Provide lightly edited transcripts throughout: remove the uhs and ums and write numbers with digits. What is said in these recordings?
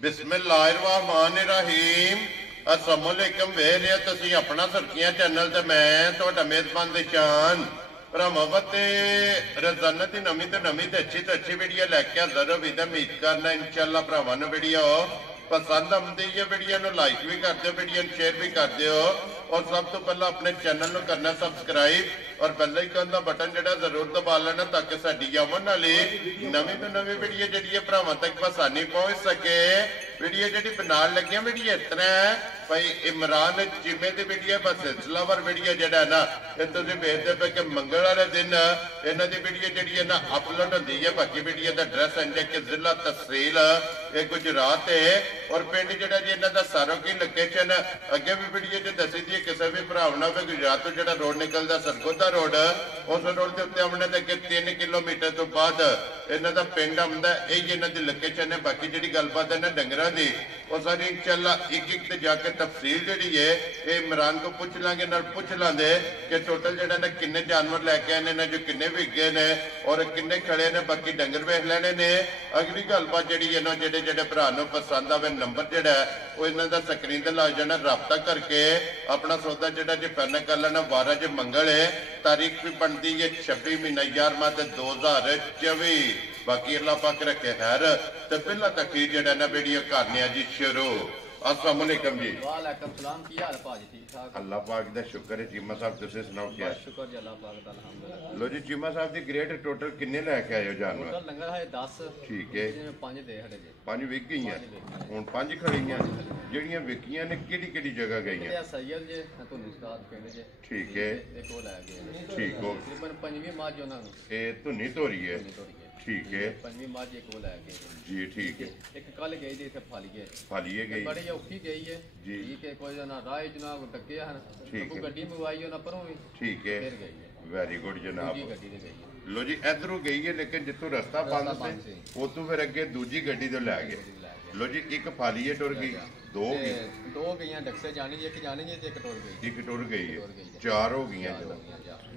बिस्मिल्लाहिर्रहमानिर्रहीम अस्सलामुअलैकुम वेख रहे तुसीं अपना सुर्खियां चैनल ते मैं तुहाडा मेज़बान दिशान भरावां ते रोजाना दी नवीं तो अच्छी वीडियो लैके हाज़र होई ते उम्मीद करना इंशाअल्लाह भरावां नूं वीडियो पसंद आउंदी है। वीडियो नूं लाइक भी कर दिओ, वीडियो नूं शेयर भी कर दिओ और सब तो पहला अपने चैनल नूं करना सबसक्राइब और बेल आइकन दा बटन जिहड़ा जरूर दबा लेना ताकि साडी आवन वाली नवीं तो नवीं वीडियो जिहड़ी है भरावां तक आसानी पहुंच सके। वीडियो जिहड़ी बनाउण लगे वीडियो इस तरह है भाई इमरान चीमे की वीडियो बस सिलसिलावार वीडियो जिहड़ा है ना ये तुसीं वेखदे पे कि मंगल वाले दिन इन्हां दी वीडियो जिहड़ी है ना अपलोड होंदी है। बाकी वीडियो का एड्रैस है कि जिला तहसील ये गुजरात है और पिंड जिहड़ा जी इन्हां दा सारों की लोकेशन अगे भी वीडियो च दसी दी किसी भी भरा ना हो गुजरात तो जिहड़ा रोड निकलदा सरगोदा रोड उस रोड के उत्ते आने के 3 किलोमीटर तो बाद इन्हां दा पिंड आउंदा यही इन्हां दी लोकेशन है। बाकी जिहड़ी गलबात है ना डंगरां दी वो सारी इंशाअल्लाह एक एक ते जाके तफसील जिहड़ी है ये इमरान को पूछ लांगे नाल पूछ लांगे कि टोटल जिहड़ा ना किन्ने जानवर लैके आए ने जो किन्ने विके ने और किन्ने खड़े ने। बाकी डंगर वेख लेने ने। अगली गलबात जिहड़ी है ना जिहड़े जिहड़े भरा नूं पसंद आवे नंबर जिहड़ा है वो इन्हां दा स्क्रीन ते ला जाना राबता करके अपना सौदा जिहड़ा जी फाइनल कर लेना। 12 ज मंगल है तारीख भी बनती है 26 महीना 11वां 2024। बाकी अल्लाह पाक रखे खैर तो पहला तकरीर जिहड़ा ना वीडियो करने जी शुरू। अस्सलाम वालेकुम जी। वालेकुम सलाम। की हाल भाजी? ठीक ठाक अल्लाह पाक दा शुक्र है। चीमा साहब तुसीं सुनाओ क्या शुक्र जी अल्लाह पाक दा अल्हम्दुलिल्लाह। लो जी चीमा साहब दी ग्रेट टोटल किन्ने लेके आए हो जानवर? टोटल लंगर है 10 ठीक है 5 दे हटे जी 5 विक गईयां हुण 5 खड़ीयां ਜਿਹੜੀਆਂ ਵਿਕੀਆਂ ਨੇ ਕਿਹੜੀ ਕਿਹੜੀ ਜਗ੍ਹਾ ਗਈਆਂ? ਇਹ ਸੈਯਦ ਜੇ ਤੁਹਾਨੂੰ ਉਸਤਾਦ ਪਿੰਡ ਜੇ ਠੀਕ ਹੈ ਇੱਕ ਉਹ ਲੈ ਗਏ ਠੀਕ ਹੋ ਤਕਰੀਬਨ 5ਵੀਂ ਮਾਝ ਉਹਨਾਂ ਨੂੰ ਇਹ ਧੁੰਨੀ ਧੋਰੀ ਹੈ ठीक है 5ਵੀਂ ਮਾਝ ਇੱਕ ਉਹ ਲੈ ਗਏ जी ठीक है ਇੱਕ ਕੱਲ ਗਈ ਜੀ ਇੱਥੇ फालिए गई बड़ी औखी गई है जी ठीक है कोई ना राह जनाब टक्के हैं ठीक है गड्डी मंगवाई है ना परों भी ठीक है फिर गई है वेरी गुड जनाब गड्डी ते गई है लो जी इधरों गई है लेकिन जितों रास्ता बंद से उतों फिर अगे दूजी गड्डी तो लै गए। लो जी एक फालिए टुर गई दो गई डक्से जानी जी एक जानी जी एक टुर गई एक टुर गई है 4 हो गई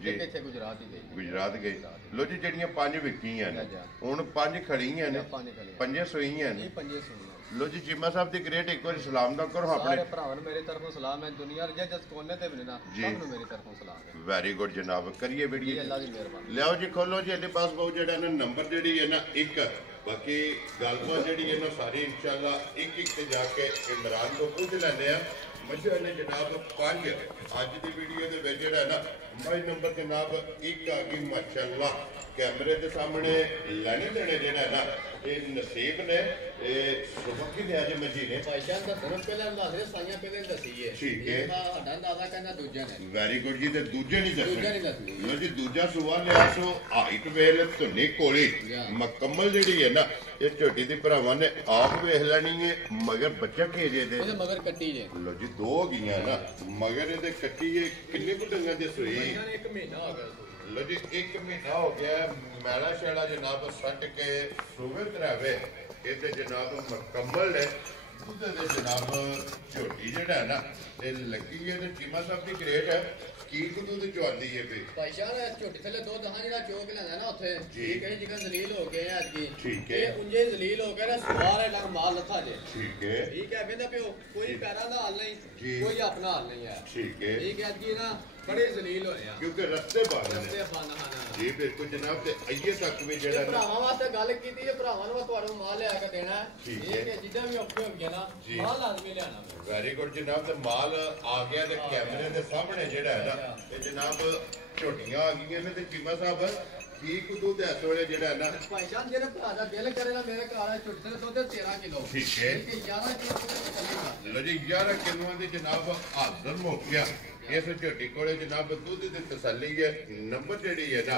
जी इत्थे गुजरात ही गई गुजरात गई। लो जी ਜਿਹੜੀਆਂ 5 ਵਿਕੀਆਂ ਨੇ ਹੁਣ 5 ਖੜੀਆਂ ਨੇ 5 ਸੋਈਆਂ ਨੇ 5 ਸੋਈਆਂ। लो जी चीमा साहब दी ग्रेट एक बार सलाम दा करो अपने सारे भरावां नूं मेरी तरफों सलाम है दुनिया दे जिस कोने ते भी ना सब नूं मेरी तरफों सलाम है। वेरी गुड जनाब करिए वीडियो अल्लाह दी मेहरबानी लियाओ जी खोलो जी इहदे पास बहुत जेड़ा ना नंबर जेड़ी है ना एक बाकी गलबात जेड़ी है ना सारी इंशाअल्लाह एक एक ते जाके इमरान को पूछ लैंदे आ। मशहूर ने जनाब 5 अज की वीडियो दे विच जेड़ा ना मज नंबर जनाब एक आ गई माशाअल्लाह कैमरे के सामने लैने देने जेड़ा ना ये नसीब ने सुबह की आज मजीने भाईजान दा धर्म पहले अंदाज रे साइयां पहले दसी है ठीक है साडा अंदाजा कहना दूजा ने वेरी गुड जी ते दूजे नहीं दसने लो जी दूजा सुवा लिया सो हाइट वेल धुनी कोली मुकम्मल जेड़ी है ना ये झोटी दी भरावां ने आप वेख लेनी है मगर बच्चा केजे दे मगर कट्टी जे लो जी 2 हो गईयां ना मगर ये कट्टी है किन्ने को डंगा दे सोई 1 महीना हो गया लो जी 1 महीना हो गया मैला शैला जनाब सट के सुवे तरावे ये जनाब मुकम्मल है दे जनाब झोटी जेड़ा है ना ये लगी है ते चीमा साहब की ग्रेट है की दूध चुआंदी है पे भाईजान झोटी थले दो दहां जेड़ा चोक लेंदा ना उथे ठीक है जिकन जलील हो गए आज की ठीक है ये उंजे जलील हो गए ना सवार लंग माल लथा जे ठीक है कहंदा पे कोई पैरा दा हाल नहीं कोई अपना हाल नहीं है ठीक है आज की ना बड़े जलील होए हैं क्योंकि रस्ते बंद हैं जी बिल्कुल जनाब ते आइए तक भी जेड़ा भरावां वास्ते गल कीती है भरावां नु तुहानू माल ले आके देना है ठीक है जिद्दां भी औखे हो गए ना माल लाजमी ले आना वेरी गुड जनाब ते माल आ गया ते कैमरे दे सामने जेड़ा है ना ते जनाब झोटियां आ गईयां ने ते चीमा साहब ठीक दूध इस वेले जेड़ा है ना भाईजान जेड़ा भरा दा दिल करे ना मेरे घर झोटी ते दुध 13 किलो ठीक है 11 किलो चलेगा लो जी 11 किलोआं दी जनाब हाजिर हो गया इस झोटी कोले जनाब दूध दी तसल्ली है नंबर जेड़ी है ना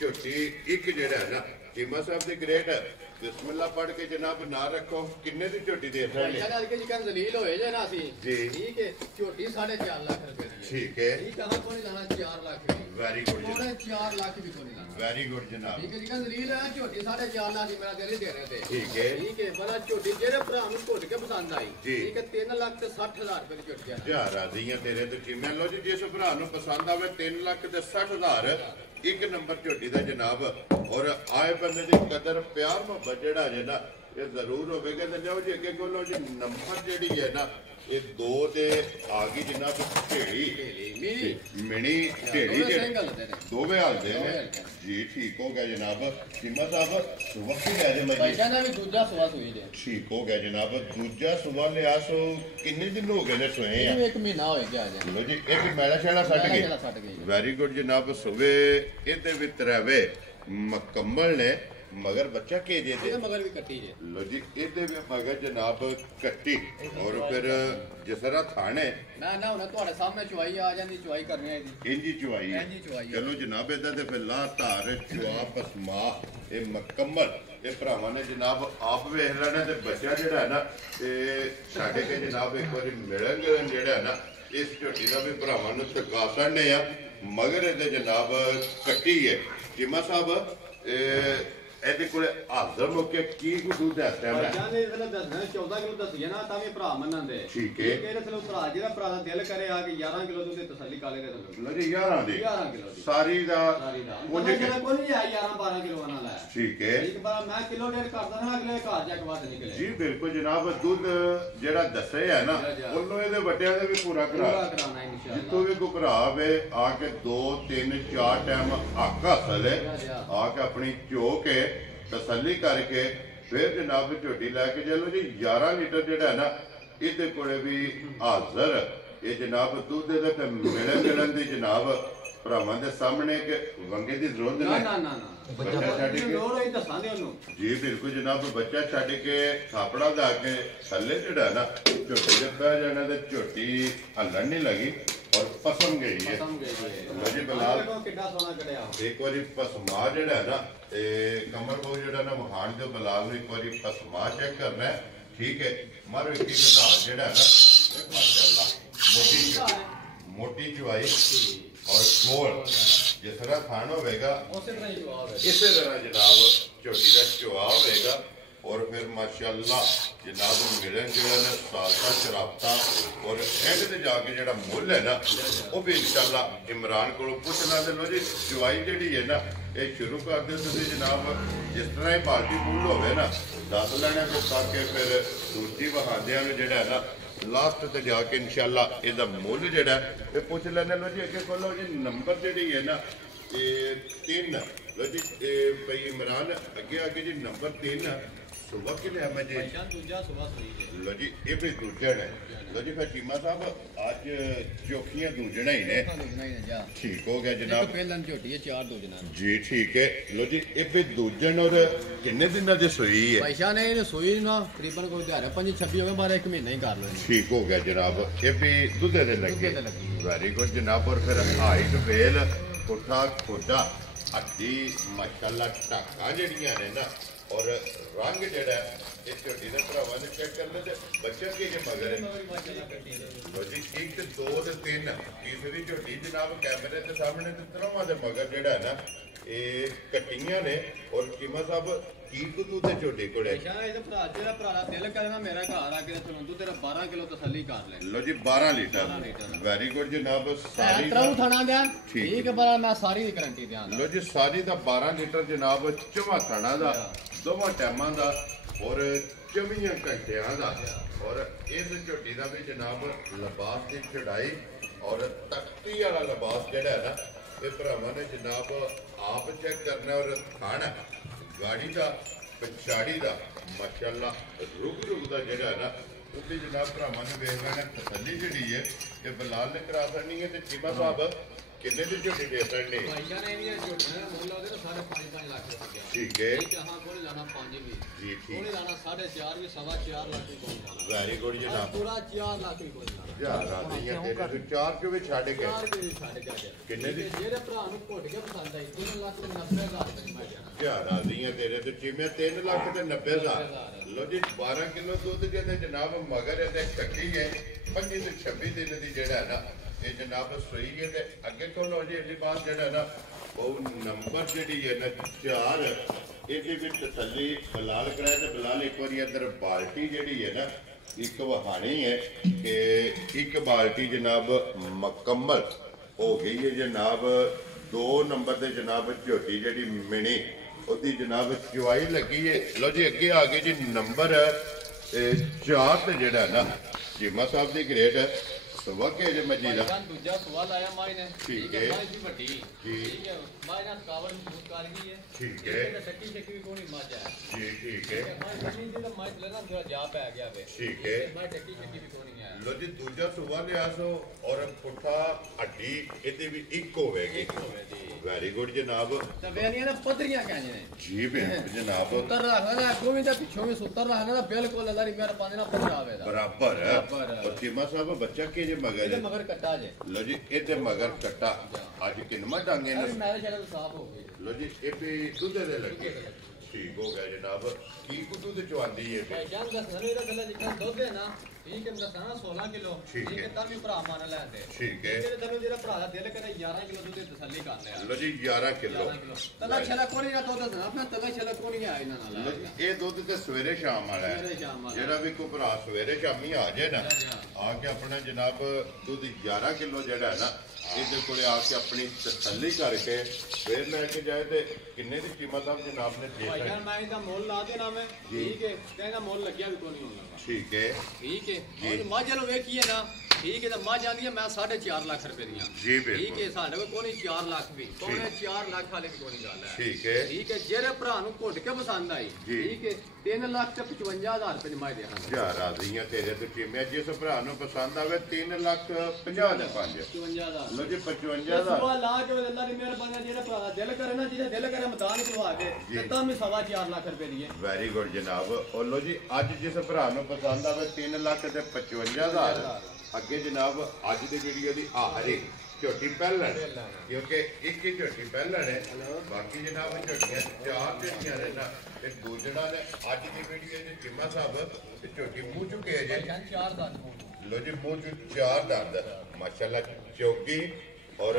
झोटी एक जेड़ा है ना चीमा साहब दी ग्रेट है बिस्मिल्लाह पढ़ के जनाब ना रखो किन्ने दी झोटी दे रहे हैं आज के जिकन जलील होए जे ना सी जी ठीक है झोटी 4.5 लाख रुपए दी ठीक है ये कहां को नहीं लाना 4 लाख की वेरी गुड थोड़े 4 लाख भी को नहीं लाना वेरी गुड जनाब ठीक है जिकन जलील है झोटी 4.5 लाख की मेरा दिल दे रहे थे ठीक है बड़ा झोटी जेरे भरा नु घुट के पसंद आई ठीक है 3,60,000 रुपए की झोटी है जा राजियां तेरे तो चीमा लो जी जिस भरा नु पसंद आवे 3,60,000 एक नंबर झोटी दा जनाब और आए बंदे दी कदर प्यार मोहब्बत जेड़ा जे ना ਇਹ ਜ਼ਰੂਰ ਹੋਵੇਗਾ। ਤੇ ਜਾਓ ਜੀ ਅੱਗੇ ਕੋਲੋਂ ਜੀ ਨੰਬਰ ਜਿਹੜੀ ਹੈ ਨਾ ਇਹ 2 ਤੇ ਆ ਗਈ ਜਨਾਬ ਢੇੜੀ ਮਿਣੀ ਢੇੜੀ ਦੋਵੇਂ ਹਾਲਦੇ ਨੇ ਜੀ। ਠੀਕ ਹੋ ਗਿਆ ਜਨਾਬ। ਚੀਮਾ ਸਾਹਿਬ ਵਕਤੀ ਲੈ ਜੇ ਭਾਈਸ਼ਾਹ ਵੀ ਦੂਜਾ ਸਵਾ ਸੂਈ ਦੇ ਠੀਕ ਹੋ ਗਿਆ ਜਨਾਬ। ਦੂਜਾ ਸੁਬਾ ਲਿਆ ਸੋ ਕਿੰਨੇ ਦਿਨ ਹੋ ਗਏ ਨੇ ਸੋਏ ਆ? 1 ਮਹੀਨਾ ਹੋ ਗਿਆ ਜੀ। ਲੋ ਜੀ ਇੱਕ ਮੈਲਾ ਛਾਲਾ ਛੱਡ ਗਈ। ਵੈਰੀ ਗੁੱਡ ਜਨਾਬ। ਸੁਬੇ ਇਹਦੇ ਵੀ ਤਰਵੇ ਮੁਕੰਮਲ ਨੇ मगर बच्चा के जे दे मगर भी कट्टी जे लो जी ਇਹਦੇ ਵੀ ਮਗਰ ਜਨਾਬ ਕੱਟੀ ਔਰ ਫਿਰ ਜਿਸ ਤਰ੍ਹਾਂ ਥਾਣੇ ਨਾ ਹੁਣ ਤੁਹਾਡੇ ਸਾਹਮਣੇ ਚੁਆਈ ਆ ਜਾਂਦੀ ਚੁਆਈ ਕਰਨੀ ਹੈ ਜੀ ਇੰਜੀ ਚੁਆਈ ਚਲੋ ਜਨਾਬ ਇਹਦਾ ਤੇ ਫਿਰ ਲਾ ਧਾਰ ਚੁਆ ਪਸਮਾ ਇਹ ਮੁਕੰਮਲ ਇਹ ਭਰਾਵਾਂ ਨੇ ਜਨਾਬ ਆਪ ਵੇਖ ਲੈਣਾ ਤੇ ਬੱਚਾ ਜਿਹੜਾ ਹੈ ਨਾ ਇਹ ਸਾਡੇ ਕੇ ਜਨਾਬ ਇੱਕ ਵਾਰੀ ਮਿਲਣ ਜਿਹੜਾ ਹੈ ਨਾ ਇਸ ਝੋਟੀ ਦਾ ਵੀ ਭਰਾਵਾਂ ਨੂੰ ਥਕਾ ਸੜਨੇ ਆ ਮਗਰ ਇਹਦੇ ਜਨਾਬ ਕੱਟੀ ਹੈ। ਚੀਮਾ ਸਾਹਿਬ ਇਹਦੇ ਕੋਲੇ ਹਾਜ਼ਰ ਮੌਕੇ ਕੀ ਕੁ ਦੁੱਧ ਹੈ ਟਾਈਮ ਹੈ? ਭਾਈਜਾਨ ਨੇ ਇਹਦਾ ਦੱਸਣਾ 14 ਕਿਲੋ ਦੱਸਿਆ ਨਾ ਤਾਂ ਵੀ ਭਰਾ ਮੰਨਦੇ ਠੀਕ ਹੈ। ਇਹਦੇ ਥਲੋਂ ਭਰਾ ਜਿਹੜਾ ਭਰਾ ਦਾ ਦਿਲ ਕਰੇ ਆ ਕਿ 11 ਕਿਲੋ ਦੁੱਧ ਤਸੱਲੀ ਕਾਲੇ ਦੇ ਥਲੋਂ ਲੋ ਜੀ 11 ਦੀ 11 ਕਿਲੋ ਦੀ ਸਾਰੀ ਦਾ ਉਹ ਜਿਹੜਾ ਕੋਈ ਨਹੀਂ ਆ 11 12 ਕਿਲੋ ਨਾਲ ਹੈ। ਠੀਕ ਹੈ। ਇੱਕ ਵਾਰ ਮੈਂ ਕਿਲੋ ਡੇਢ ਕਰਦਾ ਨਾ ਅਗਲੇ ਘਰ ਜਾ ਕੇ ਬਾਅਦ ਨਿਕਲੇ ਜੀ ਬਿਲਕੁਲ ਜਨਾਬ। ਦੁੱਧ ਜਿਹੜਾ ਦੱਸੇ ਹੈ ਨਾ ਉਹਨੂੰ ਇਹਦੇ ਵੱਡਿਆਂ ਦੇ ਵੀ ਪੂਰਾ ਕਰਾਣਾ ਇਨਸ਼ਾਅੱਲਾ। ਜਿੱਥੋਂ ਵੀ ਕੋਈ ਭਰਾ ਵੇ ਆ ਕੇ 2 3 4 ਟਾਈਮ ਹੱਕ ਹਾਸਲ ਹੈ ਆ ਕੇ ਆਪਣੀ ਝੋ ਕੇ ਤਸੱਲੀ ਕਰਕੇ ਫਿਰ ਜਨਾਬ ਝੋਟੀ ਲੈ ਕੇ ਚਲੋ ਜੀ। 11 ਲੀਟਰ ਜਿਹੜਾ ਨਾ ਇਹਦੇ ਕੋਲੇ ਵੀ ਹਾਜ਼ਰ ਇਹ ਜਨਾਬ ਦੁੱਧ ਦੇ ਤੇ ਮਿਲਣ ਦੀ ਜਨਾਬ ਭਰਾਵਾਂ ਦੇ ਸਾਹਮਣੇ ਕਿ ਵੰਗੇ ਦੀ ਜ਼ਰੂਰਤ ਨਹੀਂ। ਨਾ ਬੱਚਾ ਛੱਡ ਕੇ ਲੋੜ ਹੋਈ ਦੱਸਾਂਗੇ ਉਹਨੂੰ ਜੀ। ਬਿਲਕੁਲ ਜਨਾਬ। ਬੱਚਾ ਛੱਡ ਕੇ ਥਾਪੜਾ ਦਾ ਕੇ ਥੱਲੇ ਜਿਹੜਾ ਨਾ ਝੋਟੀ ਦੇ ਪੈ ਜਾਣਾ ਤੇ ਝੋਟੀ ਹੱਲਣ ਨਹੀਂ ਲੱਗੀ ਔਰ ਪਸਮ ਗਈ ਹੈ। ਜੀ ਬਲਾਲ ਕਿੱਡਾ ਸੋਹਣਾ ਕੜਿਆ ਇੱਕ ਵਾਰੀ ਪਸਮਾ ਜਿਹੜਾ ਹੈ ਨਾ ਤੇ ਕਮਰ ਕੋ ਜਿਹੜਾ ਨਾ ਮਹਾਨ ਦੇ ਬਲਾਲ ਨੂੰ ਇੱਕ ਵਾਰੀ ਪਸਮਾ ਚੈੱਕ ਕਰਨਾ ਹੈ। ਠੀਕ ਹੈ। ਮਾਰੋ ਇੱਕ ਘਟਾ ਜਿਹੜਾ ਹੈ ਨਾ ਮਾਸ਼ਾਅੱਲਾ ਮੋਟੀ ਚੁਆਈ ਔਰ ਗੋਲ ਜਿਸ ਤਰ੍ਹਾਂ ਖਾਣ ਹੋਵੇਗਾ ਉਸੇ ਤਰ੍ਹਾਂ ਹੀ ਜਵਾਬ ਹੈ। ਇਸੇ ਤਰ੍ਹਾਂ ਜਨਾਬ ਝੋਟੀ ਦਾ ਚੁਆ ਹੋਵੇਗਾ ਔਰ ਫਿਰ ਮਾਸ਼ਾਅੱਲਾ ਜਨਾਬ ਮਿਲਣ ਜਿਹੜਾ ਨਾ ਸਾਲ ਦਾ ਸ਼ਰਾਬਤਾ ਔਰ ਐਂਡ ਤੇ ਜਾ ਕੇ ਜਿਹੜਾ ਮੁੱਲ ਹੈ ਨਾ ਉਹ ਵੀ ਇਨਸ਼ਾਅੱਲਾ ਇਮਰਾਨ ਕੋਲੋਂ ਪੁੱਛਣਾ। ਤੇ ਲੋ ਜੀ ਚੁਆਈ ਜਿਹੜੀ ਹੈ ਨਾ ਇਹ ਸ਼ੁਰੂ ਕਰਦੇ ਤੁਸੀਂ ਜਨਾਬ ਜਿਸ ਤਰ੍ਹਾਂ ਇਹ ਬਾਲਟੀ ਫੁੱਲ ਹੋਵੇ ਨਾ ਦੱਸ ਲੈਣੇ ਤੋਂ ਤੱਕ ਕੇ ਫਿਰ ਦੂਜੀ ਵਹਾਦਿਆਂ ਨੂੰ ਜਿਹੜਾ ਹੈ ਨਾ ਲਾਸਟ ਤੇ ਜਾ ਕੇ ਇਨਸ਼ਾਅੱਲਾ ਇਹਦਾ ਮੁੱਲ ਜਿਹੜਾ ਇਹ ਪੁੱਛ ਲੈਣੇ। ਲੋ ਜੀ ਅੱਗੇ ਕੋਲੋਂ ਜੀ ਨੰਬਰ ਜਿਹੜੀ ਹੈ ਨਾ ਇਹ 3 ਲੋ ਜੀ ਭਾਈ ਇਮਰਾਨ ਅੱਗੇ ਜੀ ਨੰਬਰ 3 ਸੁਬਾ ਕਿ ਲਿਆ ਮੈਂ ਜੀ ਦੂਜਾ ਸੁਬਾ ਸਹੀ ਲੋ ਜੀ ਇਹ ਵੀ ਦੂਜਾ ਹੈ। ਲੋ ਜੀ ਫਿਰ ਚੀਮਾ ਸਾਹਿਬ ਅੱਜ ਚੌਕੀਆਂ ਦੂਜਣਾ ਹੀ ਨੇ ਠੀਕ ਹੋ ਗਿਆ ਜਨਾਬ। ਪਹਿਲਾਂ ਝੋਟੀ ਹੈ 4 ਦੂਜਣਾ ਜੀ ਠੀਕ ਹੈ। ਲੋ ਜੀ ਇਹ ਵੀ ਦੂਜਣ ਔਰ ਕਿੰਨੇ ਦਿਨਾਂ ਦੀ ਸੋਈ ਹੈ? ਭਾਈਸ਼ਾਹ ਨੇ ਇਹ ਸੋਈ ਨਾ ਤਕਰੀਬਨ ਕੋਈ ਦਿਹਾੜਾ 5 26 ਹੋ ਗਏ ਬਾਰੇ 1 ਮਹੀਨਾ ਹੀ ਕਰ ਲਓ। ਠੀਕ ਹੋ ਗਿਆ ਜਨਾਬ। ਇਹ ਵੀ ਦੁੱਧੇ ਦੇ ਲੱਗੀ ਵੈਰੀ ਗੁੱਡ ਜਨਾਬ। ਔਰ ਫਿਰ ਹਾਈਟ ਵੇਲ ਕੋਠਾ ਖੋਡਾ ਹੱਡੀ ਮਾਸ਼ਾਅੱਲਾ ਢਾਕਾਂ ਜਿਹੜੀਆਂ ਨੇ ਨਾ ਔਰ ਰੰਗ ਜਿਹੜਾ ਇਹ ਝੋਟੀ ਦੇ ਭਰਾਵਾਂ ਨੇ ਚੈੱਕ ਕਰ ਲੈ ਤੇ ਬੱਚਾ ਕੀ ਜੇ ਮਗਰ ਲੋ ਜੀ 1 2 ਤੇ 3 ਤੀਸਰੀ ਝੋਟੀ ਜਨਾਬ ਕੈਮਰੇ ਦੇ ਸਾਹਮਣੇ ਤੇ ਤਰ੍ਹਾਂ ਦੇ ਮਗਰ ਜਿਹੜਾ ਹੈ ਨਾ ਇਹ ਕੱਟੀਆਂ ਨੇ ਔਰ ਚੀਮਾ ਸਾਹਿਬ ਕੀ ਦੁੱਧ ਤੇ ਝੋਟੀ ਕੋਲੇ ਇਹਦਾ ਭਰਾ ਜਿਹੜਾ ਭਰਾ ਦਾ ਦਿਲ ਕਰਨਾ ਮੇਰਾ ਘਰ ਆ ਕੇ ਤੁਹਾਨੂੰ ਤੇਰਾ 12 ਕਿਲੋ ਤਸੱਲੀ ਕਰ ਲੈ। ਲੋ ਜੀ 12 ਲੀਟਰ ਵੈਰੀ ਗੁੱਡ ਜਨਾਬ। ਸਾਰੀ ਤਰ੍ਹਾਂ ਥਾਣਾ ਦਾ ਠੀਕ ਹੈ ਪਰ ਮੈਂ ਸਾਰੀ ਦੀ ਗਾਰੰਟੀ ਦਿਆਂ। ਲੋ ਜੀ ਸਾਰੀ ਦਾ 12 ਲੀਟਰ ਜਨਾਬ ਚਵਾ ਥਾਣਾ ਦਾ ਦੋਵਾਂ ਟਾਈਮਾਂ ਦਾ ਔਰ 24 ਘੰਟਿਆਂ ਦਾ ਔਰ ਇਸ ਝੋਟੀ ਦਾ ਵੀ ਜਨਾਬ ਲਿਬਾਸ ਦੀ ਚੜਾਈ ਔਰ ਤਖਤੀ ਵਾਲਾ ਲਿਬਾਸ ਜਿਹੜਾ ਹੈ ਨਾ ਇਹ ਭਰਾਵਾਂ ਨੇ ਜਨਾਬ ਆਪ ਚੈੱਕ ਕਰਨਾ ਔਰ ਖਾਣਾ ਗਾੜੀ ਦਾ ਪਛਾੜੀ ਦਾ ਮਾਸ਼ਾਅੱਲਾ ਰੁਕ ਦਾ ਜਿਹੜਾ ਨਾ ਉਹ ਵੀ ਜਨਾਬ ਭਰਾਵਾਂ ਨੇ ਵੇਖ ਲੈਣਾ ਤਸੱਲੀ ਜਿਹੜੀ ਹੈ ਇਹ ਬਲਾਲ ਨੇ ਕਰਾ ਦੇਣੀ ਹੈ। ਤੇ ਚੀਮਾ ਸਾਹਿਬ ਕਿੰਨੇ ਦੀ ਝੋਟੀ ਦੇ ਸਕਦੇ? ਭਾਈਆਂ ਨੇ ਇਹਦੀਆਂ ਝੋਟੀਆਂ ਮੁੱਲ ਉਹਦੇ ਸਾਰੇ 5 ਲੱਖ ਰੁਪਏ। ਠੀਕ ਹੈ। ਜਹਾਂ ਕੋਲ ਲਾਣਾ 5 ਵੀ ਜੀ ਠੀਕ ਕੋਲ ਲਾਣਾ 4.5 ਵੀ 4.5 ਲੱਖ ਕੋਲ ਲਾਣਾ ਵੈਰੀ ਗੁੱਡ ਜਨਾਬ। ਪੂਰਾ 4 ਲੱਖ ਕੋਲ ਲਾਣਾ ਯਾਰ ਆਦੀਆਂ ਤੇਰੇ ਤੋਂ 4 ਕਿਉਂ ਵੀ ਛੱਡ ਕੇ 4 ਵੀ ਛੱਡ ਕੇ ਕਿੰਨੇ ਦੀ ਜਿਹੜੇ ਭਰਾ ਨੂੰ ਘੁੱਟ ਕੇ ਪਸੰਦ ਆਈ 3,90,000 ਰੁਪਏ ਮੈਂ ਜਾਣਾ ਯਾਰ ਆਦੀਆਂ ਤੇਰੇ ਤੋਂ ਚੀਮੇ 3 ਲੱਖ ਤੇ 90,000। ਲੋ ਜੀ 12 ਕਿਲੋ ਦੁੱਧ ਜਿਹਦੇ ਜਨਾਬ ਮਗਰ ਇਹਦੇ ਕੱਟੀ ਹੈ 25 ਤੇ 26 ਦਿਨ ਦੀ ਜਿਹੜਾ ਨਾ ਇਹ ਜਨਾਬ ਸੋਈ ਹੈ। ਤੇ ਅੱਗੇ ਤੋਂ ਲੋ ਜੀ ਅਗਲੀ ਬਾਤ ਜਿਹੜਾ ਨਾ ਉਹ ਨੰਬਰ ਜਿਹੜੀ ਹੈ ਨਾ 4 ਇਹਦੇ ਵਿੱਚ ਤਸੱਲੀ ਬਲਾਲ ਕਰਾਇਆ ਤੇ ਬਲਾਲ ਇੱਕ ਵਾਰੀ ਅੰਦਰ ਬਾਲਟੀ ਜਿਹੜੀ ਹੈ ਨਾ ਇੱਕ ਵਹਾਣੀ ਹੈ ਕਿ ਇੱਕ ਬਾਲਟੀ ਜਨਾਬ ਮੁਕੰਮਲ ਹੋ ਗਈ ਹੈ ਜਨਾਬ। 2 ਨੰਬਰ ਤੇ ਜਨਾਬ ਝੋਟੀ ਜਿਹੜੀ ਮਿਣੀ ਉਹਦੀ ਜਨਾਬ ਚੁਆਈ ਲੱਗੀ ਹੈ। ਲੋ ਜੀ ਅੱਗੇ ਆ ਗਏ ਜੀ ਨੰਬਰ 4 ਤੇ ਜਿਹੜਾ ਨਾ ਚੀਮਾ ਸਾਹਿਬ ਦੀ ਗ੍ਰੇਟ ਵਾਕੇ ਜੇ ਮਜੀਦਾ ਦੂਜਾ ਸਵਾਲ ਆਇਆ ਮਾਈ ਨੇ ਠੀਕ ਹੈ ਮਾਈ ਦੀ ਵੱਡੀ ਠੀਕ ਹੈ ਮਾਈ ਨਾਲ ਕਾਵਰ ਮਜ਼ਬੂਤ ਕਰ ਗਈ ਹੈ ਠੀਕ ਹੈ ਟੱਕੀ ਚੱਕੀ ਵੀ ਕੋਣੀ ਮੱਝ ਹੈ ਜੀ ਠੀਕ ਹੈ ਮਾਈ ਜਮੀਨ ਜਿਹੜਾ ਮਾਈ ਲੈਣਾ ਥੋੜਾ ਜਾ ਪੈ ਗਿਆ ਵੇ ਠੀਕ ਹੈ ਮਾਈ ਟੱਕੀ ਚੱਕੀ ਵੀ ਕੋਣੀ ਹੈ। ਲੋ ਜੀ ਦੂਜਾ ਸੁਆ ਲਿਆ ਸੋ ਔਰ ਪੁੱਠਾ ਹੱਡੀ ਇਹਦੇ ਵੀ ਇੱਕ ਹੋਵੇਗੀ ਵੈਰੀ ਗੁੱਡ ਜਨਾਬ। ਤਾਂ ਵੇਲੀਆਂ ਨੇ ਪੱਧਰੀਆਂ ਕਹਿੰਦੇ ਨੇ ਜੀ ਜਨਾਬ ਸੁੱਤਰ ਰੱਖਣਾ ਕੋਈ ਦਾ ਪਿੱਛੋਂ ਵੀ ਸੁੱਤਰ ਰੱਖਣਾ ਤਾਂ ਬਿਲਕੁਲ ਅੱਲਾ ਦੀ ਮਿਹਰਬਾਨੀ ਨਾਲ ਪੱਧਰਾ ਆਵੇਗਾ ਬਰਾਬਰ ਹੈ। ਔਰ ਚੀਮਾ ਸਾਹਿਬ ਬੱਚਾ ਕੇ ਜੇ ਮਗਰ ਇਹਦੇ ਮਗਰ ਕੱਟਾ ਜੇ ਲੋ ਜੀ ਇਹਦੇ ਮਗਰ ਕੱਟਾ ਅੱਜ ਕਿੰਨਾ ਡਾਂਗੇ ਨੇ ਮੇਰੇ ਸ਼ਾਇਦ ਸਾਫ ਹੋ ਗਏ ਲੋ ਜੀ ਇਹ ਵੀ ਦੁੱਧ ਦੇ ਲੱਗੇ ਠੀਕ ਹੋ ਗਿਆ ਜਨਾਬ। ਕੀ ਕੁੱਦੂ ਤੇ ਚਵਾਂਦੀ ਹੈ ਭਾਈ ਜਾਨ ਦਾ ਸਨੇ ਦਾ ਗੱਲਾਂ ਜਿੱਦਾਂ ਦੁੱਧ ਹੈ ਨਾ ਠੀਕ ਹੈ ਮਸਾਂ 16 ਕਿਲੋ ਠੀਕ ਹੈ ਤਾਂ ਵੀ ਭਰਾ ਮੰਨ ਲੈਂਦੇ ਠੀਕ ਹੈ ਜਿਹੜੇ ਤੈਨੂੰ ਜਿਹੜਾ ਭਰਾ ਦਾ ਦਿਲ ਕਰੇ 11 ਕਿਲੋ ਦੁੱਧ ਦੀ ਤਸੱਲੀ ਕਰ ਲਿਆ। ਲੋ ਜੀ 11 ਕਿਲੋ ਤਲਾ ਛਲਾ ਕੋਣੀ ਨਾ ਦੁੱਧ ਨਾ ਆਪਣਾ ਤਲਾ ਛਲਾ ਕੋਣੀ ਆ ਇਹਨਾਂ ਨਾਲ ਇਹ ਦੁੱਧ ਤੇ ਸਵੇਰੇ ਸ਼ਾਮ ਵਾਲਾ ਹੈ ਜਿਹੜਾ ਵੀ ਕੋਈ ਭਰਾ ਸਵੇਰੇ ਸ਼ਾਮੀ ਆ ਜਾਏ ਨਾ ਆ ਕੇ ਆਪਣਾ ਜਨਾਬ ਦੁੱਧ 11 ਕਿਲੋ ਜਿਹੜਾ ਹੈ ਨਾ ਇਹਦੇ ਕੋਲੇ ਆ ਕੇ ਆਪਣੀ ਤਸੱਲੀ ਕਰਕੇ ਫੇਰ ਲੈ ਕੇ ਜਾਏ ਤੇ ਕਿੰਨੇ ਦੀ ਕੀਮਤ ਆ ਜਨਾਬ ਨੇ ਦੇ ਭਾਈ ਜਾਨ ਮੈਂ ਇਹਦਾ ਮੁੱਲ ਲਾ ਦੇਣਾ ਮੈਂ ਠੀਕ ਹੈ ਕਹਿੰਦਾ ਮੁੱਲ ਲੱਗਿਆ ਵੀ ਕੋਈ ਨਹੀਂ ਹੁੰਦਾ ਠੀਕ ਹੈ ਠੀਕ ਹੈ ਹੁਣ ਮੱਝ ਨੂੰ ਵੇਖੀਏ ਨਾ ਠੀਕ ਹੈ ਤਾਂ ਮੱਝ ਆਂਦੀ ਹੈ ਮੈਂ 4.5 ਲੱਖ ਰੁਪਏ ਦੀਆਂ ਜੀ ਬਿਲਕੁਲ ਠੀਕ ਹੈ ਸਾਡੇ ਕੋਲ ਕੋਈ 4 ਲੱਖ ਵੀ ਕੋਈ 4 ਲੱਖ ਵਾਲੇ ਵੀ ਕੋਈ ਗੱਲ ਹੈ ਠੀਕ ਹੈ ਠੀਕ ਹੈ ਜਿਹੜੇ ਭਰਾ ਨੂੰ ਘੁੱਟ ਕੇ ਪਸੰਦ ਆਈ ਠੀਕ ਹੈ 3 ਲੱਖ ਤੇ 55000 ਰੁਪਏ ਦੀ ਮੱਝ ਦੇਣਾ ਯਾਰ ਰਾਜ਼ੀਆਂ ਤੇਰੇ ਤੇ ਚੀਮਿਆ ਜਿਸ ਭਰਾ ਨੂੰ ਪਸੰਦ ਆਵੇ 3 ਲੱਖ 50 ਦੇ 55000 ਲੋ ਜੀ 55000 ਸਵਾ ਲਾ ਕੇ ਅੱਲਾ ਦੀ ਮਿਹਰਬਾਨੀ ਨਾਲ ਜਿਹੜਾ ਭਰਾ ਦਾ ਦਿਲ ਕਰੇ ਨਾ ਜਿਹਦਾ ਦਿਲ ਕਰੇ ਮੈਦਾਨ ਖਵਾ ਕੇ ਤੇ ਤਾਂ ਵੀ 4.5 ਲੱਖ ਰੁਪਏ ਦੀ ਹੈ। ਵੈਰੀ ਗੁੱਡ ਜਨਾਬ। ਔਰ ਲੋ ਜੀ ਅੱਜ ਜਿਸ ਭਰਾ ਨੂੰ ਪਸੰਦ ਆਵੇ 3 ਲੱਖ ਤੇ 55000 ਅੱਗੇ ਜਨਾਬ ਅੱਜ ਦੀ ਵੀਡੀਓ ਦੀ ਆਖਰੀ ਝੋਟੀ ਪਹਿਲਣ ਕਿਉਂਕਿ ਇੱਕ ਹੀ ਝੋਟੀ ਪਹਿਲਣ ਹੈ ਬਾਕੀ ਜਨਾਬ ਝੋਟੀਆਂ 4 ਝੋਟੀਆਂ ਨੇ ਨਾ ਤੇ ਦੂਜੜਾ ਨੇ ਅੱਜ ਦੀ ਵੀਡੀਓ ਦੇ ਚੀਮਾ ਸਾਹਿਬ ਤੇ ਝੋਟੀ ਮੂੰਹ ਚੁੱਕੇ ਜੇ 4 ਦੰਦ ਲੋ ਜੀ ਮੂੰਹ ਚ 4 ਦੰਦ ਮਾਸ਼ਾਅੱਲਾ ਚੌਕੀ ਔਰ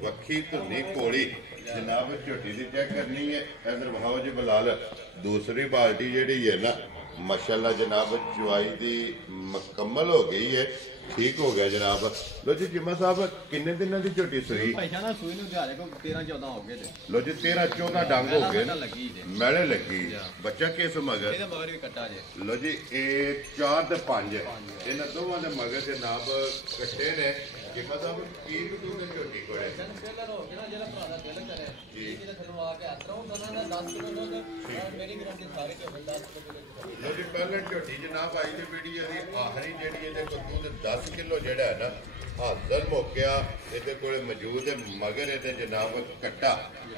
ਵੱਖੀ ਧੁੰਨੀ ਕੋਲੀ ਜਨਾਬ ਝੋਟੀ ਦੀ ਚੈੱਕ ਕਰਨੀ ਹੈ ਇਧਰ ਵਹਾਓ ਜੀ ਬਲਾਲ ਦੂਸਰੀ ਬਾਲਟੀ ਜਿਹੜੀ ਹੈ ਨਾ ਮਾਸ਼ਾਅੱਲਾ ਜਨਾਬ ਚੁਆਈ ਦੀ ਮੁਕੰਮਲ ਹੋ ਗਈ ਹੈ ਠੀਕ ਹੋ ਗਿਆ ਜਨਾਬ। ਲੋ ਜੀ ਚੀਮਾ ਸਾਹਿਬ ਕਿੰਨੇ ਦਿਨਾਂ ਦੀ ਝੋਟੀ ਸੂਈ ਭਾਈਆ ਨਾ ਸੂਈ ਨੂੰ ਦਿਹਾੜੇ ਕੋ 13 14 ਹੋ ਗਏ ਤੇ ਲੋ ਜੀ 13 14 ਡੰਗ ਹੋ ਗਏ ਮੈਲੇ ਲੱਗੀ ਬੱਚਾ ਕਿਸ ਮਗਰ ਇਹਦੇ ਮਗਰ ਵੀ ਕੱਟਾ ਜੇ ਲੋ ਜੀ ਇਹ 4 ਤੇ 5 ਇਹਨਾਂ ਦੋਵਾਂ ਦੇ ਮਗਰ ਦੇ ਨਾਮ ਕੱਟੇ ਨੇ ਕਿ ਮਤਲਬ ਕੀ ਤੂੰ ਤੇ ਝੋਟੀ ਕੋਲੇ ਪਹਿਲਾਂ ਹੋ ਗਿਆ ਜਿਹੜਾ ਭਰਾ ਦਾ ਦਿਲ ਕਰੇ ਜੀ ਜਿਹਦੇ ਥਰੂ ਆ ਕੇ ਆਤਰਾ ਉਹਨਾਂ ਦਾ 10 ਕਿਲੋ ਦੁੱਧ ਮੇਰੀ ਗਰੰਟੀ ਸਾਰੇ ਕੇ 10 ਕਿਲੋ ਲੋ ਜੀ ਪਹਿਲਾਂ ਝੋਟੀ ਜਨਾਬ ਆਈ ਦੀ ਵੀਡੀਓ ਦੀ ਆਖਰੀ ਜਿਹੜੀ ਇਹਦੇ ਕੋਲ ਦੁੱਧ 10 ਕਿਲੋ ਜਿਹੜਾ ਹੈ ਨਾ ਹਾਜ਼ਰ ਹੋ ਗਿਆ ਇਹਦੇ ਕੋਲੇ ਮੌਜੂਦ ਹੈ ਮਗਰ ਇਹਦੇ ਜਨਾਬ ਕੱਟਾ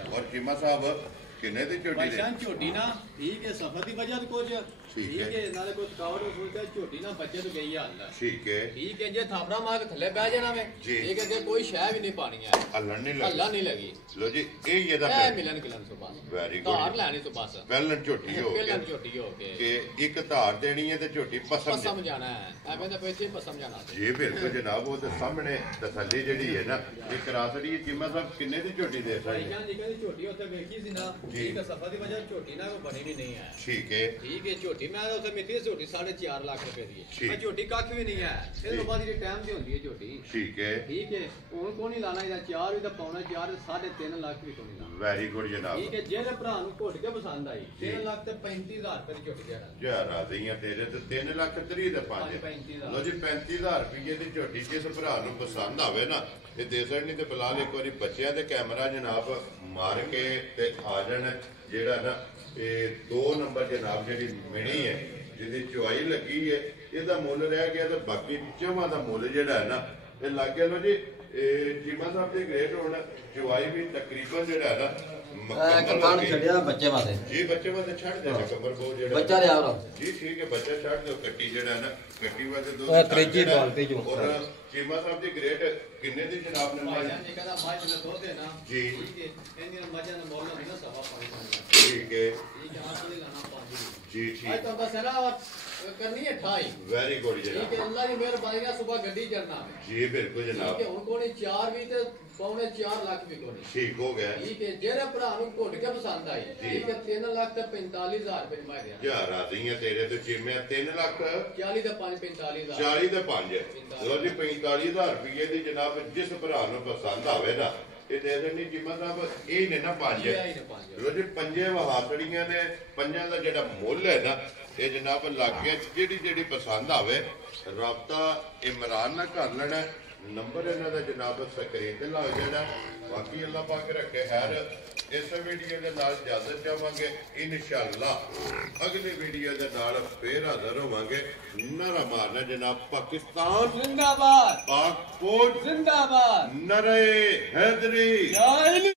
ਔਰ ਚੀਮਾ ਸਾਹਿਬ ਕਿੰਨੇ ਦੀ ਝੋਟੀ ਦੇ ਝੋਟੀ ਨਾ ਠੀਕ ਹੈ ਸਫਰ ਦੀ ਵਜ੍ਹਾ ਤੋਂ ਕੁਝ ਠੀਕ ਹੈ ਨਾਲੇ ਕੋਈ ਥਕਾਵਟ ਹੋ ਸੋਚਦਾ ਝੋਟੀ ਨਾ ਬੱਚੇ ਤੋਂ ਗਈ ਹਾਲ ਠੀਕ ਹੈ ਜੇ ਥਾਪੜਾ ਮਾਰ ਕੇ ਥੱਲੇ ਬਹਿ ਜਾਣਾ ਵੇ ਠੀਕ ਹੈ ਕਿ ਕੋਈ ਸ਼ੈ ਵੀ ਨਹੀਂ ਪਾਣੀ ਹੈ ਹੱਲਣ ਨਹੀਂ ਹੱਲਾ ਨਹੀਂ ਲੱਗੀ ਲੋ ਜੀ ਇਹ ਇਹਦਾ ਮਿਲਣ ਗਿਲਣ ਤੋਂ ਬਸ ਵੈਰੀ ਗੁੱਡ ਧਾਰ ਲੈਣੀ ਤੋਂ ਬਸ ਪਹਿਲਾਂ ਝੋਟੀ ਹੋ ਪਹਿਲਾਂ ਝੋਟੀ ਹੋ ਕੇ ਕਿ ਇੱਕ ਧਾਰ ਦੇਣੀ ਹੈ ਤੇ ਝੋਟੀ ਪਸਮ ਜਾਣਾ ਹੈ ਐਵੇਂ ਤਾਂ ਪੈਸੇ ਪਸਮ ਜਾਣਾ ਜੀ ਬਿਲਕੁਲ ਜਨਾਬ ਉਹਦੇ ਸਾਹਮਣੇ ਤਸੱਲੀ ਜਿਹੜੀ ਹੈ ਨਾ ਇਹ ਕਰਾ ਸੜੀ ਚੀਮਾ ਸਾਹਿਬ ਕਿੰਨੇ ਦੀ ਝੋਟੀ ਦੇ ਭਾਈ ਜਾਨ ਜੀ ਕਹਿੰਦੀ ਝੋਟੀ ਉੱਥੇ ਵੇਖੀ ਸੀ ਨਾ ਠੀਕ ਹੈ ਸਫਾ ਦੀ ਵਜ੍ਹਾ ਝੋਟੀ ਨਾ ਕੋਈ ਬਣੀ ਵੀ ਨਹੀਂ ਹੈ ਠੀਕ ਹੈ ਝੋਟੀ ਮੈਂ ਉੱਥੇ ਮਿੱਤੀ ਝੋਟੀ 4.5 ਲੱਖ ਰੁਪਏ ਦੀ ਹੈ ਝੋਟੀ ਕੱਖ ਵੀ ਨਹੀਂ ਹੈ ਇਹਦੇ ਤੋਂ ਬਾਅਦ ਜਿਹੜੀ ਟਾਈਮ ਦੀ ਹੁੰਦੀ ਹੈ ਝੋਟੀ ਠੀਕ ਹੈ ਹੁਣ ਕੋਈ ਨਹੀਂ ਲਾਣਾ ਇਹਦਾ 4 ਵੀ ਤਾਂ ਪਾਉਣਾ 4 3.5 ਲੱਖ ਵੀ ਕੋਈ ਨਹੀਂ ਲਾਣਾ ਵੈਰੀ ਗੁੱਡ ਜਨਾਬ ਠੀਕ ਹੈ ਜਿਹੜੇ ਭਰਾ ਨੂੰ ਘੁੱਟ ਕੇ ਪਸੰਦ ਆਈ 3 ਲੱਖ ਤੇ 35000 ਰੁਪਏ ਦੀ ਝੋਟੀ ਦੇਣਾ ਯਾਰ ਰਾਜ਼ੀਆਂ ਤੇਰੇ ਤੇ 3 ਲੱਖ 30 ਦੇ 5 ਲੋ ਜੀ 35000 ਰੁਪਏ ਦੀ ਝੋਟੀ ਜਿਸ ਭਰਾ ਨੂੰ ਪਸੰਦ ਆਵੇ ਨਾ ਇਹ ਦੇ ਨਹੀਂ ਤੇ ਬਲਾਲ ਇੱਕ ਵਾਰੀ ਬੱਚਿਆਂ ਦੇ ਕੈਮਰਾ ਜਨਾਬ ਮਾਰ ਕੇ ਤੇ ਆ ਜਾਣ ਜਿਹੜਾ ਨਾ ਇਹ 2 ਨੰਬਰ ਜਨਾਬ ਜਿਹੜੀ ਮਿਣੀ ਹੈ ਜਿਹਦੀ ਚੁਆਈ ਲੱਗੀ ਹੈ ਇਹਦਾ ਮੁੱਲ ਰਹਿ ਗਿਆ ਤੇ ਬਾਕੀ ਚਵਾਂ ਦਾ ਮੁੱਲ ਜਿਹੜਾ ਹੈ ਨਾ ਇਹ ਲੱਗ ਗਿਆ ਲੋ ਜੀ ਇਹ ਚੀਮਾ ਸਾਹਿਬ ਦੇ ਗ੍ਰੇਟ ਹੋਣ ਚੁਆਈ ਵੀ ਤਕਰੀਬਨ ਜਿਹੜਾ ਹੈ ਨਾ ਕਮਾਨ ਛੱਡਿਆ ਬੱਚੇ ਵਾਸਤੇ ਜੀ ਬੱਚੇ ਵਾਸਤੇ ਛੱਡ ਦੇ ਕਮਰ ਬੋ ਜਿਹੜਾ ਬੱਚਾ ਲਿਆ ਉਹ ਜੀ ਠੀਕ ਹੈ ਬੱਚਾ ਛੱਡ ਦਿਓ ਕੱਟੀ ਜਿਹੜਾ ਨਾ ਕੱਟੀ ਵਾਸਤੇ ਦੋ ਤ੍ਰੀਜੀ ਬਾਲਟੀ ਜੋ ਔਰ ਚੀਮਾ ਸਾਹਿਬ ਦੀ ਗ੍ਰੇਟ ਕਿੰਨੇ ਦੀ ਜਨਾਬ ਨੇ ਭਾਈ ਜਾਨ ਜੀ ਕਹਿੰਦਾ ਮਾਝ ਦਾ ਦੁੱਧ ਹੈ ਨਾ ਜੀ ਠੀਕ ਹੈ ਇਹਦੀਆਂ ਮੱਝਾਂ ਦਾ ਮੁੱਲ ਹੁੰਦਾ ਸਵਾ 5 ਠੀਕ ਹੈ ਠੀਕ ਹੈ ਆਪ ਨੇ ਲਾਣਾ 5 ਜੀ ਠੀਕ ਅੱਜ ਤਾਂ ਬਸ ਨਾ करनी है 28 वेरी गुड जनाब ठीक है अल्लाह की मेहरबानी से सुबह गड्डी चढ़ना जी बिल्कुल जनाब ठीक है हुन कोनी 4 भी ते पौने 4 लाख भी कोनी ठीक हो गया ठीक है जेरे भरा नु घुट के पसंद आई ठीक है 3 लाख ते 45000 रुपए मैं दिया यार राजी है तेरे तो जिम्मे 3 लाख 40 ते 45000 40 ਤੇ 5 ਲੋ ਜੀ 45000 ਰੁਪਏ ਦੀ ਜਨਾਬ ਜਿਸ ਭਰਾ ਨੂੰ ਪਸੰਦ ਆਵੇ ਨਾ ਇਹ ਦੇ ਦੇਣੀ ਜਿੰਮਾ ਸਾਹਿਬ ਇਹ ਨੇ ਨਾ 5 ਲੋ ਜੀ ਪੰਜੇ ਵਹਾਤੜੀਆਂ ਨੇ ਪੰਜਾਂ ਦਾ ਜਿਹੜਾ ਮੁੱਲ ਹੈ ਨਾ ਇਹ ਜਨਾਬ ਲਾਗੇ ਜਿਹੜੀ ਪਸੰਦ ਆਵੇ ਰਾਬਤਾ ਇਮਰਾਨ ਨਾਲ ਕਰ ਲੈਣਾ ਨੰਬਰ ਇਹਨਾਂ ਦਾ ਜਨਾਬ ਸਕਰੀਨ ਤੇ ਲੱਗ ਜਾਣਾ ਬਾਕੀ ਅੱਲਾਹ ਪਾਕ ਰੱਖੇ ਖੈਰ ਇਸ ਵੀਡੀਓ ਦੇ ਨਾਲ ਇਜਾਜ਼ਤ ਚਾਹਾਂਗੇ ਇਨਸ਼ਾਅੱਲਾ ਅਗਲੀ ਵੀਡੀਓ ਦੇ ਨਾਲ ਫੇਰ ਹਾਜ਼ਰ ਹੋਵਾਂਗੇ ਨਾਰਾ ਮਾਰਨਾ ਜਨਾਬ ਪਾਕਿਸਤਾਨ जिंदाबाद पाक फौज जिंदाबाद नरे हैदरी